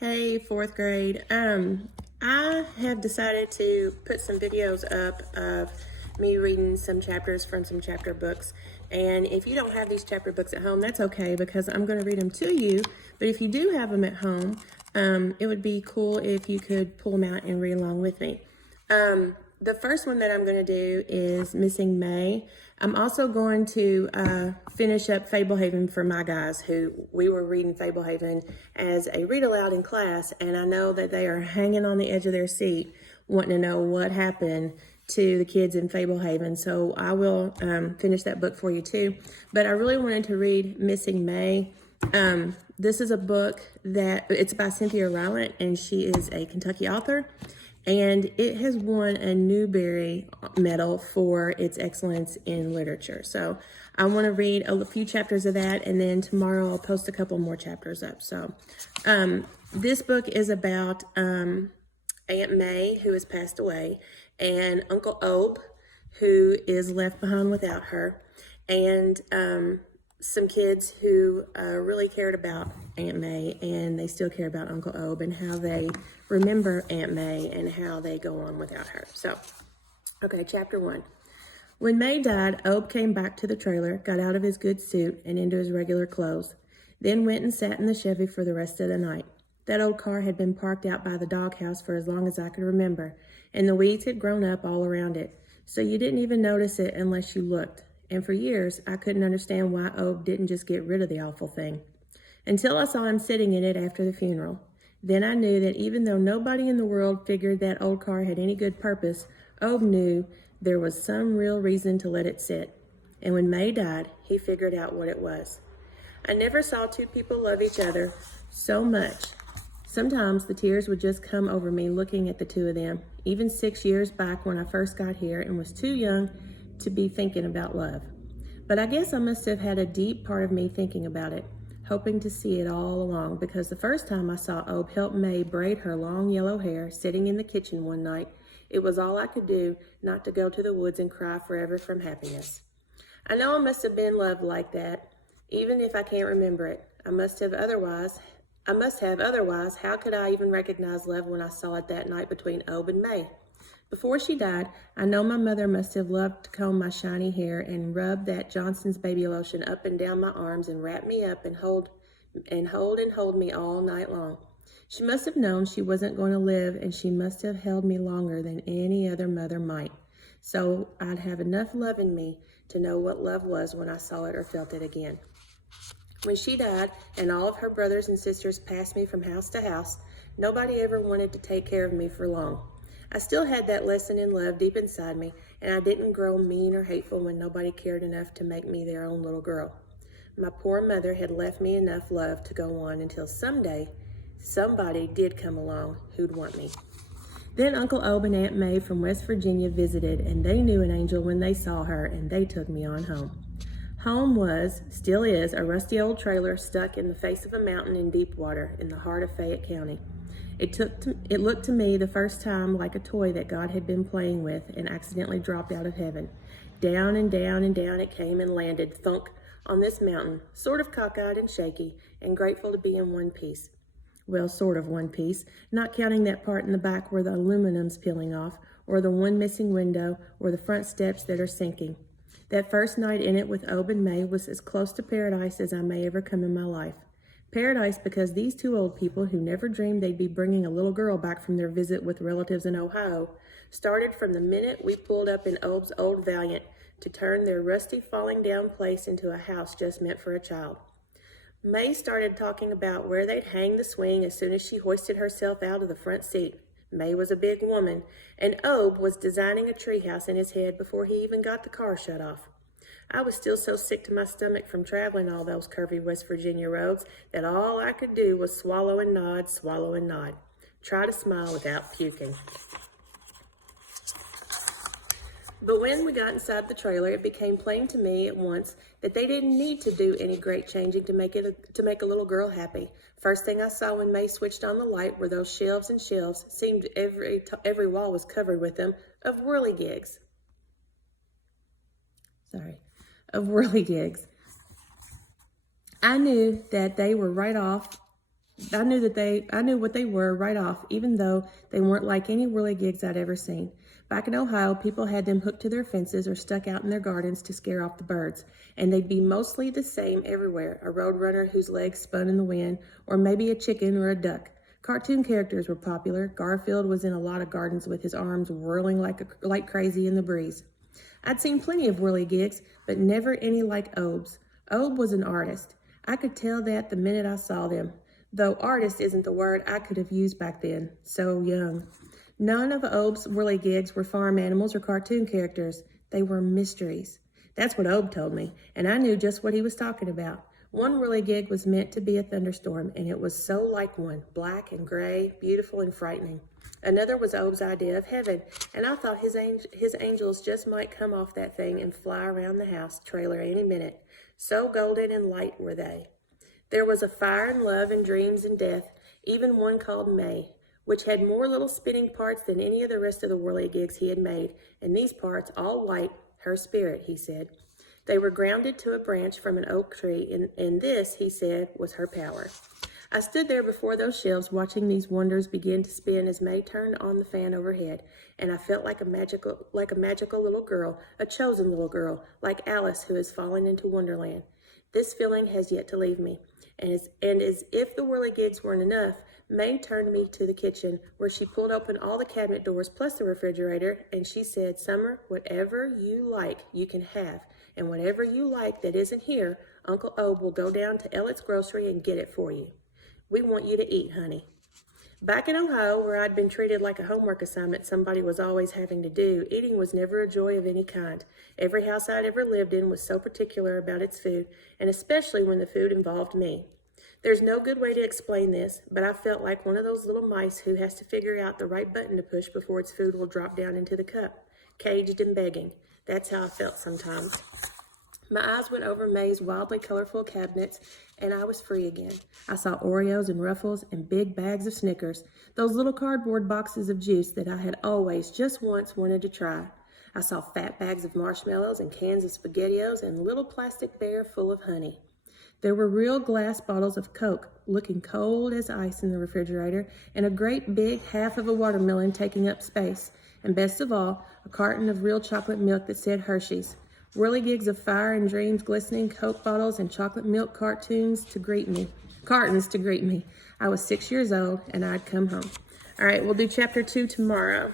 Hey, fourth grade. I have decided to put some videos up of me reading some chapters from some chapter books. And if you don't have these chapter books at home, that's okay because I'm going to read them to you. But if you do have them at home, it would be cool if you could pull them out and read along with me. The first one that I'm going to do is Missing May. I'm also going to finish up Fablehaven for my guys who we were reading Fablehaven as a read aloud in class, and I know that they are hanging on the edge of their seat wanting to know what happened to the kids in Fablehaven. So I will finish that book for you too. But I really wanted to read Missing May. This is a book that it's by Cynthia Rylant, and she is a Kentucky author. And it has won a Newbery Medal for its excellence in literature. So I want to read a few chapters of that, and then tomorrow I'll post a couple more chapters up. So this book is about Aunt May, who has passed away, and Uncle Obe, who is left behind without her, and some kids who really cared about Aunt May, and they still care about Uncle Obe, and how they remember Aunt May and how they go on without her. So, okay, chapter 1. When May died, Obe came back to the trailer, got out of his good suit and into his regular clothes, then went and sat in the Chevy for the rest of the night. That old car had been parked out by the doghouse for as long as I could remember, and the weeds had grown up all around it, so you didn't even notice it unless you looked. And for years, I couldn't understand why Obe didn't just get rid of the awful thing. Until I saw him sitting in it after the funeral. Then I knew that even though nobody in the world figured that old car had any good purpose, Obe knew there was some real reason to let it sit. And when May died, he figured out what it was. I never saw two people love each other so much. Sometimes the tears would just come over me looking at the two of them, even 6 years back when I first got here and was too young to be thinking about love. But I guess I must have had a deep part of me thinking about it, hoping to see it all along, because the first time I saw Obe help May braid her long yellow hair sitting in the kitchen one night, it was all I could do not to go to the woods and cry forever from happiness. I know I must have been loved like that, even if I can't remember it. I must have otherwise. How could I even recognize love when I saw it that night between Obe and May? Before she died, I know my mother must have loved to comb my shiny hair and rub that Johnson's baby lotion up and down my arms and wrap me up and hold me all night long. She must have known she wasn't going to live, and she must have held me longer than any other mother might. So I'd have enough love in me to know what love was when I saw it or felt it again. When she died and all of her brothers and sisters passed me from house to house, nobody ever wanted to take care of me for long. I still had that lesson in love deep inside me, and I didn't grow mean or hateful when nobody cared enough to make me their own little girl. My poor mother had left me enough love to go on until someday somebody did come along who'd want me. Then Uncle Obe and Aunt May from West Virginia visited, and they knew an angel when they saw her, and they took me on home. Home was, still is, a rusty old trailer stuck in the face of a mountain in deep water in the heart of Fayette County. It looked to me the first time like a toy that God had been playing with and accidentally dropped out of heaven. Down and down and down it came and landed, thunk, on this mountain, sort of cockeyed and shaky, and grateful to be in one piece. Well, sort of one piece, not counting that part in the back where the aluminum's peeling off, or the one missing window, or the front steps that are sinking. That first night in it with Obe and May was as close to paradise as I may ever come in my life. Paradise because these two old people who never dreamed they'd be bringing a little girl back from their visit with relatives in Ohio started from the minute we pulled up in Obe's old Valiant to turn their rusty falling down place into a house just meant for a child. May started talking about where they'd hang the swing as soon as she hoisted herself out of the front seat. May was a big woman, and Obe was designing a treehouse in his head before he even got the car shut off. I was still so sick to my stomach from traveling all those curvy West Virginia roads that all I could do was swallow and nod, try to smile without puking. But when we got inside the trailer, it became plain to me at once that they didn't need to do any great changing to make a little girl happy. First thing I saw when May switched on the light were those shelves and shelves, seemed every wall was covered with them, of whirligigs. I knew that they were right off I knew what they were right off, even though they weren't like any whirligigs I'd ever seen. Back in Ohio, people had them hooked to their fences or stuck out in their gardens to scare off the birds, and they'd be mostly the same everywhere, a roadrunner whose legs spun in the wind, or maybe a chicken or a duck. Cartoon characters were popular. Garfield was in a lot of gardens with his arms whirling like crazy in the breeze. I'd seen plenty of whirligigs, but never any like Obe's. Obe was an artist. I could tell that the minute I saw them, though artist isn't the word I could have used back then, so young. None of Obe's whirligigs were farm animals or cartoon characters. They were mysteries. That's what Obe told me, and I knew just what he was talking about. One whirligig was meant to be a thunderstorm, and it was so like one, black and gray, beautiful and frightening. Another was Obe's idea of heaven, and I thought his angels just might come off that thing and fly around the house trailer any minute. So golden and light were they. There was a fire and love and dreams and death, even one called May, which had more little spinning parts than any of the rest of the whirligigs he had made, and these parts, all white, her spirit, he said. They were grounded to a branch from an oak tree, and this, he said, was her power. I stood there before those shelves watching these wonders begin to spin as May turned on the fan overhead, and I felt like a magical little girl, a chosen little girl, like Alice who has fallen into Wonderland. This feeling has yet to leave me, and as if the whirligigs weren't enough, May turned me to the kitchen, where she pulled open all the cabinet doors plus the refrigerator, and she said, "Summer, whatever you like, you can have, and whatever you like that isn't here, Uncle Obe will go down to Elliot's grocery and get it for you. We want you to eat, honey." Back in Ohio, where I'd been treated like a homework assignment somebody was always having to do, eating was never a joy of any kind. Every house I'd ever lived in was so particular about its food, and especially when the food involved me. There's no good way to explain this, but I felt like one of those little mice who has to figure out the right button to push before its food will drop down into the cup, caged and begging. That's how I felt sometimes. My eyes went over May's wildly colorful cabinets, and I was free again. I saw Oreos and Ruffles and big bags of Snickers, those little cardboard boxes of juice that I had always just once wanted to try. I saw fat bags of marshmallows and cans of SpaghettiOs and a little plastic bear full of honey. There were real glass bottles of Coke, looking cold as ice in the refrigerator, and a great big half of a watermelon taking up space, and best of all, a carton of real chocolate milk that said Hershey's. Whirligigs of fire and dreams, glistening Coke bottles, and chocolate milk cartons to greet me. I was 6 years old, and I'd come home. All right, we'll do chapter 2 tomorrow.